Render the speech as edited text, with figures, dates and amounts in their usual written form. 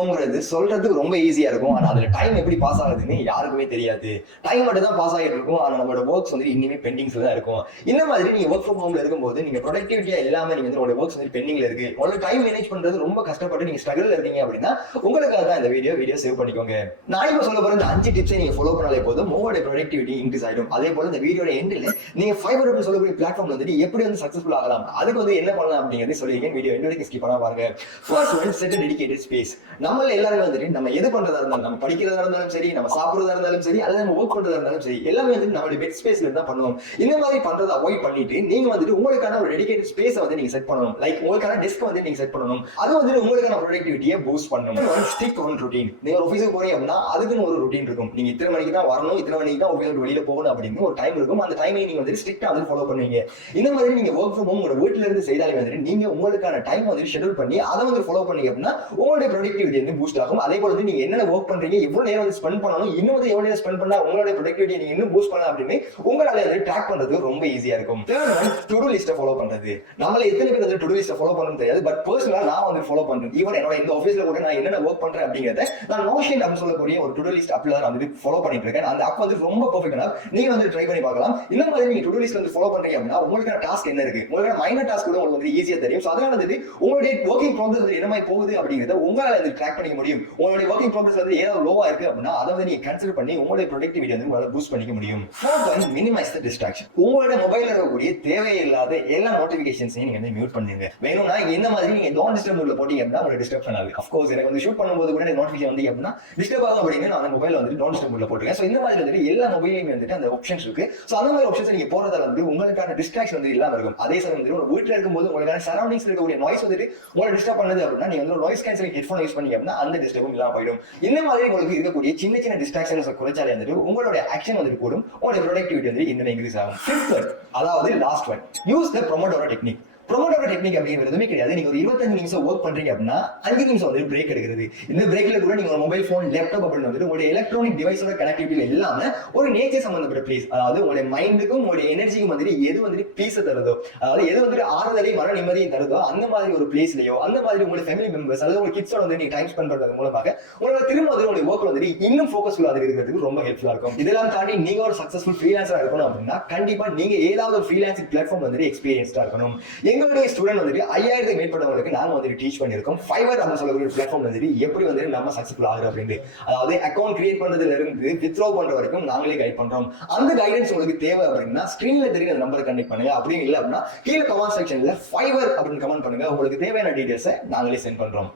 ஹோம்ங்கிறது சொல்றதுக்கு ரொம்ப ஈஸியா இருக்கும். ஆனா அதுல டைம் எப்படி பாஸ் ஆகுதுன்னு யாருக்குமே தெரியாது. டைம் மட்டும் தான் பாஸ் ஆகிட்டு இருக்கும். ஆனா நம்மளோட ஒர்க்ஸ் வந்து இன்னுமே பெண்டிங்ஸ்ல தான் இருக்கும். இந்த மாதிரி நீங்க ஒர்க் ஃப்ரம் ஹோம்ல இருக்கும்போது நீங்க ப்ரொடக்டிவிட்டியா இல்லாம நீங்க உங்களோட ஒர்க்ஸ் வந்து பெண்டிங்ல இருக்கு, உங்களோட டைம் மேனேஜ் பண்றது ரொம்ப கஷ்டப்பட்டு நீங்க ஸ்ட்ரகிள்ல இருக்கீங்க அப்படின்னா உங்களுக்காக தான் இந்த வீடியோ சேவ் பண்ணிக்கோங்க. நான் இப்ப சொல்ல போற இந்த 5 டிப்ஸை நீங்க ஃபாலோ பண்ணாலே போதும் உங்களோட ப்ரொடக்டிவிட்டி இன்க்ரீஸ் ஆயிடும். அதே போல இந்த வீடியோட எண்ட்ல நீங்க ஃபைவர் அப்படின்னு சொல்லக்கூடிய பிளாட்ஃபார்ம்ல வந்து எப்படி வந்து சக்சஸ்ஃபுல் ஆகலாம், அதுக்கு வந்து என்ன பண்ணலாம் அப்படிங்கறது சொல்லிருக்கேன். வீடியோ எண்ட் வரைக்கும் ஸ்கிப் பண்ணாம பாருங்க. First one, set a dedicated space. நம்ம எல்லாரும் வந்துட்டு நம்ம எது பண்றதா இருந்தாலும், நம்ம படிக்கிறதா இருந்தாலும் சரி, நம்ம சாப்பிடுறதா இருந்தாலும் சரி, அல்லது நம்ம ஒர்க் பண்றதா இருந்தாலும் சரி, எல்லாமே வந்து நம்மளுடைய பெட் ஸ்பேஸ்ல இருந்தா பண்ணுவோம். இந்த மாதிரி பண்றதை அவாய்ட் பண்ணிட்டு நீங்க வந்துட்டு உங்களுக்கான ஒரு டெடிகேட்டட் ஸ்பேஸை வந்து நீங்க செட் பண்ணணும். லைக் உங்களுக்கான டெஸ்க் வந்து நீங்க செட் பண்ணணும். அது வந்து உங்களுக்கான ப்ரொடக்டிவிட்டியை பூஸ்ட் பண்ணணும். Stick one routine. நீங்க ஒரு ஆஃபீஸுக்கு போறீங்க அப்படின்னா அதுக்குன்னு ஒரு ரொட்டீன் இருக்கும். நீங்க இத்தனை மணிக்கு தான் வரணும், இத்தனை மணிக்கு தான் ஆஃபீஸ் வெளியில போகணும் அப்படின்னு ஒரு டைம் இருக்கும். அந்த டைமை நீங்க வந்து ஸ்ட்ரிக்டா வந்து ஃபாலோ பண்ணுவீங்க. இந்த மாதிரி நீங்க ஒர்க் ஃப்ரம் ஹோம் உங்க வீட்டுல இருந்து செய்தாலே வந்துட்டு நீங்க உங்களுக்கான டைம் வந்து ஷெட்யூல் பண்ணி அதை வந்து ஃபாலோ பண்ணீங்க அப்படின்னா உங்களுடைய ப்ரொடக்டிவிட்டி வந்து பூஸ்ட் ஆகும். அதே போல நீங்க என்ன ஒர்க் பண்றீங்க, எவ்வளவு நேரம் வந்து ஸ்பெண்ட் பண்ணணும், இன்னும் வந்து எவ்வளவு நேரம் ஸ்பெண்ட் பண்ணா உங்களுடைய ப்ரொடக்டிவிட்டி நீங்க இன்னும் பூஸ்ட் பண்ணலாம் அப்படின்னு உங்களால அதை ட்ராக் பண்றது ரொம்ப ஈஸியா இருக்கும். Third one, to to list follow பண்றது. நம்மள எத்தனை பேர் வந்து டு டு லிஸ்ட் ஃபாலோ பண்ணணும் தெரியாது. பட் பர்சனலா நான் வந்து ஃபாலோ பண்றேன். ஈவன் என்னோட இந்த ஆஃபீஸ்ல கூட நான் என்னென்ன ஒர்க் பண்றேன் அப்படிங்கறத நான் நோஷன் அப்படின்னு சொல்லக்கூடிய ஒரு டு டு லிஸ்ட் ஆப்ல நான் வந்து ஃபாலோ பண்ணிட்டு இருக்கேன். அந்த ஆப் வந்து ரொம்ப பெர்ஃபெக்ட்டா நீங்க வந்து ட்ரை பண்ணி பார்க்கலாம். இந்த மாதிரி நீங்க டு டு லிஸ்ட் வந்து ஃபாலோ பண்றீங்க அப்படின்னா உங்களுக்கான டாஸ்க் என்ன இருக்கு, உங்களுக்கான மைனர் டாஸ்க் கூட உங்களுக்கு வந்து ஈஸியா தெரியும். சோ அதனால வந்து உங்களுடைய ஒர்க்கிங் ப்ராசஸ் வந்து என்ன மாதிரி போகுது அப்படிங்கறத உங்களால வந்து ட்ராக் பண்ணிக்க முடியும். உங்களுடைய ஒர்க்கிங் ப்ராசஸ் வந்து ஏதாவது லோவா இருக்கு அப்படின்னா அதை வந்து நீங்க கன்சிடர் பண்ணி உங்களுடைய ப்ரொடக்டிவிட்டி வந்து உங்களால பூஸ்ட் பண்ணிக்க முடியும். ஃபோர்த் ஒன், மினிமைஸ் தி டிஸ்ட்ராக்ஷன். உங்களோட மொபைல்ல இருக்கக்கூடிய தேவையில்லாத எல்லா நோட்டிபிகேஷன்ஸையும் நீங்க வந்து மியூட் பண்ணுங்க. வேணும்னா இந்த மாதிரி நீங்க டோன்ட் டிஸ்டர்ப் மோட்ல போட்டீங்க அப்படின்னா உங்களுக்கு டிஸ்டர்ப் ஆகாது. ஆஃப் கோர்ஸ் எனக்கு வந்து ஷூட் பண்ணும்போது கூட நோட்டிபிகேஷன் வந்து அப்படின்னா டிஸ்டர்ப் ஆகும் அப்படின்னு நான் மொபைல்ல வந்து டோன்ட் டிஸ்டர்ப் மோட்ல போட்டுருக்கேன். சோ இந்த மாதிரி வந்து எல்லா மொபைலையும் வந்துட்டு அந்த ஆப்ஷன்ஸ் இருக்கு. சோ அந்த மாதிரி ஆப்ஷன்ஸ் நீங்க போறதால வந்து உங்களுக்கான டிஸ்ட்ராக்ஷன் வந்து இல்லாம இருக்கும். அதே சமயம் வந்து உங்க வீட்ல இருக்கும்போது உங்களுக்கான சரௌண்டிங்ஸ் இருக்கக்கூடிய நாய்ஸ் வந்துட்டு உங்களை டிஸ்டர்ப் பண்ணுது அப்படின்னா நீங்க வந்து நாய்ஸ் கேன்சலிங் ஹெட்ஃபோன் யூஸ் பண்ணீங்க அப்படின்னா அந்த டிஸ்டர்பும் இல்லாம போயிடும். இந்த மாதிரி உங்களுக்கு இருக்கக்கூடிய சின்ன சின்ன டிஸ்ட்ராக்ஷன்ஸ் குறைச்சாலே வந்துட்டு உங்களோட ஆக்ஷன் வந்துட்டு கூடும், உங்களோட ப்ரொடக்டிவிட்டி வந்து இன்னும் இன்க்ரீஸ் ஆகும். ஃபிஃப்த் ஒன், அதாவது last one, use the pomodoro technique. Pomodoro technique அப்படிங்கிறதுமே கிடையாது. நீங்க ஒரு 25 நிமிஷம் ஒர்க் பண்றீங்க அப்படின்னா 5 நிமிஷம் வந்து பிரேக் எடுக்கிறது. இந்த பிரேக்ல கூட நீங்க ஒரு மொபைல் போன், லேப்டாப் அப்படின்னு வந்து உங்களுடைய எலக்ட்ரானிக் டிவைஸோட கனெக்டிவிட்டியில இல்லாம ஒரு நேச்சர் சம்பந்தப்பட்ட பிளேஸ், அதாவது உங்களுடைய மைண்டுக்கும் உங்களுடைய எனர்ஜிக்கும் வந்து எது வந்து பீஸ் தருதோ, அதாவது எது வந்து ஆறுதலை மன நிம்மதியும் தருதோ அந்த மாதிரி ஒரு பிளேஸ்லயோ, அந்த மாதிரி உங்களுடைய ஃபேமிலி மெம்பர்ஸ் அல்லது உங்க கிட்ஸோட வந்து நீங்க டைம் ஸ்பெண்ட் பண்றது மூலமாக உங்களோட திரும்ப வந்து உங்களுடைய ஒர்க்ல வந்து இன்னும் ஃபோக்கஸ்ஃபுல்லா இருக்கிறதுக்கு ரொம்ப ஹெல்ப்ஃபுல்லா இருக்கும். இதெல்லாம் தாண்டி நீங்க ஒரு சக்சஸ்ஃபுல் ஃப்ரீலான்சரா இருக்கணும் அப்படின்னா கண்டிப்பா நீங்க ஏதாவது ஒரு ஃப்ரீலான்சிங் பிளாட்ஃபார்ம் வந்து எக்ஸ்பீரியன்ஸ்டா இருக்கணும். எங்களுடைய ஸ்டூடெண்ட் வந்து 5000 மேற்பட்டவங்களுக்கு நாங்க வந்து டீச் பண்ணிருக்கோம். ஃபைவர் அப்படின்னு சொல்லக்கூடிய பிளாட்ஃபார்ம் வந்து எப்படி வந்து நம்ம சக்சஸ்ஃபுல் ஆகுது அப்படின்னு, அதாவது அக்கௌண்ட் கிரியேட் பண்றதுல இருந்து வித்ட்ரா பண்ற வரைக்கும் நாங்களே கைட் பண்றோம். அந்த கைடன்ஸ் உங்களுக்கு தேவை அப்படின்னா ஸ்கிரீன்ல தெரியுற நம்பரை கனெக்ட் பண்ணுங்க. அப்படி இல்லை அப்படின்னா கீழே கமெண்ட் செக்ஷன்ல ஃபைவர் அப்படின்னு கமெண்ட் பண்ணுங்க. உங்களுக்கு தேவையான டீடைல்ஸை நாங்களே சென்ட் பண்றோம்.